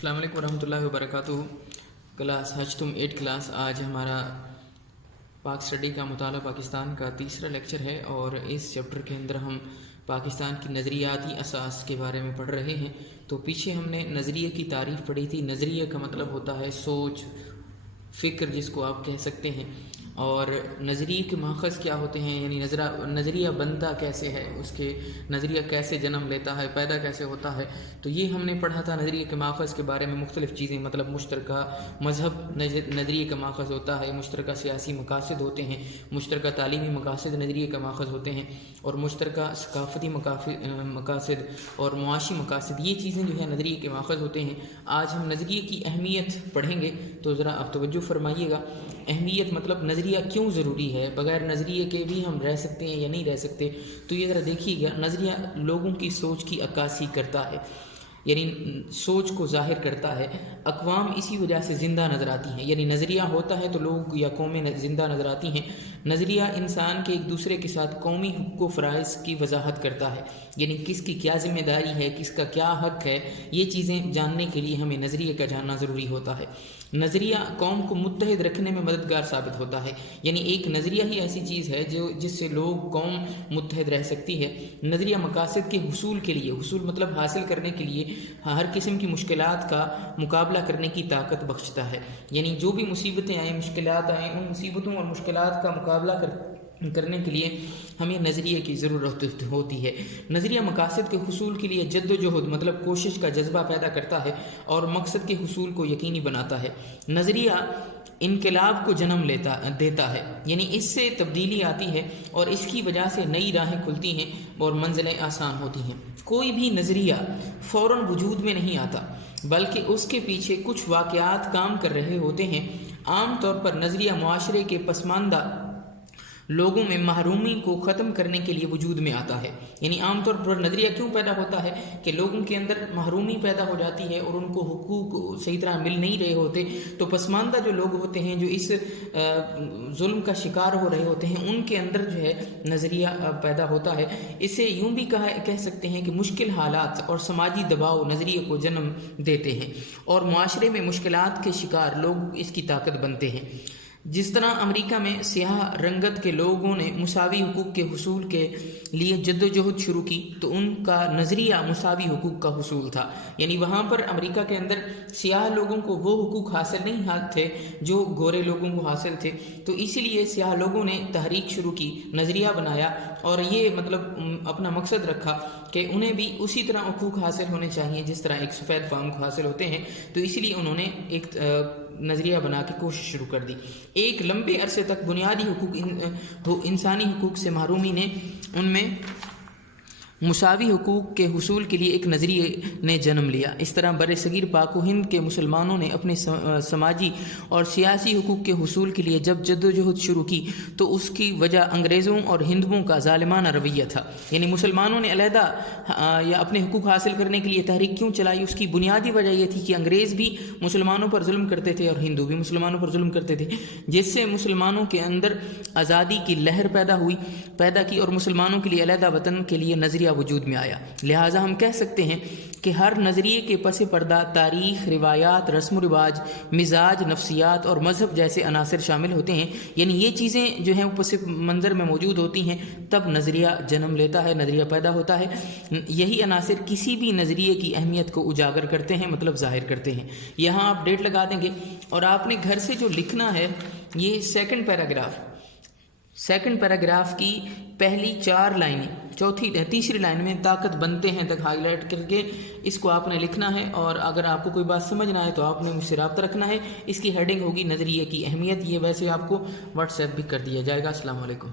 अस्सलाम वालेकुम वरहमतुल्लाहि वबरकातुहू। क्लास हज तुम 8 क्लास। आज हमारा पाक स्टडी का मुताला पाकिस्तान का तीसरा लेक्चर है और इस चैप्टर के अंदर हम पाकिस्तान की नज़रियाती असास के बारे में पढ़ रहे हैं। तो पीछे हमने नज़रिए की तारीफ़ पढ़ी थी। नज़रिए का मतलब होता है सोच, फ़िक्र जिसको आप कह सकते हैं, और नज़रिए के माखज़ क्या होते हैं, यानी नज़रिया बनता कैसे है, उसके नज़रिया कैसे जन्म लेता है, पैदा कैसे होता है। तो ये हमने पढ़ा था नज़रिए के माखज़ के बारे में। मुख्तलिफ़ चीज़ें मतलब मुश्तरका मज़हब नज़रिए का माखज़ होता है, मुश्तरका सियासी मकासद होते हैं, मुश्तरका तालीमी मकासद नज़रिए का माखज़ होते हैं, और मुश्तरका सकाफ़ती मकासद और मुआशी मकासद, ये चीज़ें जो है नज़रिए के माखज़ होते हैं। आज हम नज़रिए की अहमियत पढ़ेंगे, तो ज़रा आप तवज्जो फरमाइएगा। अहमियत मतलब नज़रिया क्यों ज़रूरी है, बग़ैर नज़रिए के भी हम रह सकते हैं या नहीं रह सकते। तो ये ज़रा देखिएगा, नज़रिया लोगों की सोच की अक्कासी करता है, यानी सोच को ज़ाहिर करता है। अक़वाम इसी वजह से ज़िंदा नज़र आती हैं, यानी नज़रिया होता है तो लोग या कौमें ज़िंदा नज़र आती हैं। नज़रिया इंसान के एक दूसरे के साथ कौमी हुकूक़ व फ़राइज़ की वजाहत करता है, यानी किसकी क्या ज़िम्मेदारी है, किसका क्या हक़ है, ये चीज़ें जानने के लिए हमें नज़रिए का जानना ज़रूरी होता है। नज़रिया कौम को मुत्तहिद रखने में मददगार साबित होता है, यानी एक नज़रिया ही ऐसी चीज़ है जिससे लोग कौम मुत्तहिद रह सकती है। नज़रिया मकासद के हुसूल के लिए, हुसूल मतलब हासिल करने के लिए, हर किस्म की मुश्किलात का मुकाबला करने की ताकत बख्शता है। यानी जो भी मुसीबतें आएँ, मुश्किलात आएँ, उन मुसीबतों और मुश्किलात का मुकाबला करने के लिए हमें नज़रिए की ज़रूरत होती है। नज़रिया मकासद के हुसूल के लिए जद्दोजहद मतलब कोशिश का जज्बा पैदा करता है और मकसद के हुसूल को यकीनी बनाता है। नज़रिया इनकलाब को जन्म देता है, यानी इससे तब्दीली आती है और इसकी वजह से नई राहें खुलती हैं और मंजिलें आसान होती हैं। कोई भी नज़रिया फ़ौरन वजूद में नहीं आता, बल्कि उसके पीछे कुछ वाक़यात काम कर रहे होते हैं। आम तौर पर नज़रिया मुआशरे के पसमानदा लोगों में महरूमी को ख़त्म करने के लिए वजूद में आता है। यानी आम तौर पर नज़रिया क्यों पैदा होता है कि लोगों के अंदर महरूमी पैदा हो जाती है और उनको हुकूक सही तरह मिल नहीं रहे होते। तो पसमानदा जो लोग होते हैं, जो इस जुल्म का शिकार हो रहे होते हैं, उनके अंदर जो है नज़रिया पैदा होता है। इसे यूँ भी कह सकते हैं कि मुश्किल हालात और समाजी दबाव नज़रिए को जन्म देते हैं और मुआशरे में मुश्किलात के शिकार लोग इसकी ताकत बनते हैं। जिस तरह अमेरिका में सियाह रंगत के लोगों ने मुसावी हुकूक के हुसूल के लिए जद्दोजहद शुरू की, तो उनका नज़रिया मुसावी हुकूक का हुसूल था। यानी वहाँ पर अमेरिका के अंदर सियाह लोगों को वो हुकूक हासिल नहीं थे जो गोरे लोगों को हासिल थे। तो इसीलिए सियाह लोगों ने तहरीक शुरू की, नज़रिया बनाया और ये मतलब अपना मकसद रखा कि उन्हें भी उसी तरह हुकूक हासिल होने चाहिए जिस तरह एक सफ़ेद फार्म को हासिल होते हैं। तो इसलिए उन्होंने एक नज़रिया बना के कोशिश शुरू कर दी। एक लंबे अरसे तक बुनियादी हुकूक इंसानी हुकूक से महरूमी ने उनमें मुसावी हुकूक के हुसूल के लिए एक नज़रिए ने जन्म लिया। इस तरह बरसगीर पाक व हिंद के मुसलमानों ने अपने समाजी और सियासी हुकूक के हुसूल के लिए जब जद्दोजहद शुरू की, तो उसकी वजह अंग्रेज़ों और हिंदुओं का ज़ालिमाना रवैया था। यानी मुसलमानों ने अलहदा या अपने हुकूक हासिल करने के लिए तहरीक क्यों चलाई, उसकी बुनियादी वजह यह थी कि अंग्रेज़ भी मुसलमानों पर जुल्म करते थे और हिंदू भी मुसलमानों पर जुल्म करते थे, जिससे मुसलमानों के अंदर आज़ादी की लहर पैदा की और मुसलमानों के लिए अलहदा वतन के लिए नज़रिया वजूद में आया। लिहाजा हम कह सकते हैं कि हर नज़रिए के पस पर्दा तारीख़, रिवायात, रस्म व रिवाज, मिजाज, नफ्सियात और मज़हब जैसे अनासर शामिल होते हैं। यानी ये चीज़ें जो हैं वो पस मंज़र में मौजूद होती हैं, तब नज़रिया जन्म लेता है, नज़रिया पैदा होता है। यही अनासर किसी भी नज़रिए की अहमियत को उजागर करते हैं, मतलब ज़ाहिर करते हैं। यहाँ आप डेट लगा देंगे और आपने घर से जो लिखना है, ये सेकंड पैराग्राफ की पहली 4 लाइनें, तीसरी लाइन में ताकत बनते हैं तक हाईलाइट करके इसको आपने लिखना है। और अगर आपको कोई बात समझना है तो आपने मुझसे रब्ता रखना है। इसकी हेडिंग होगी नज़रिए की अहमियत। ये वैसे आपको व्हाट्सएप भी कर दिया जाएगा। अस्सलाम वालेकुम।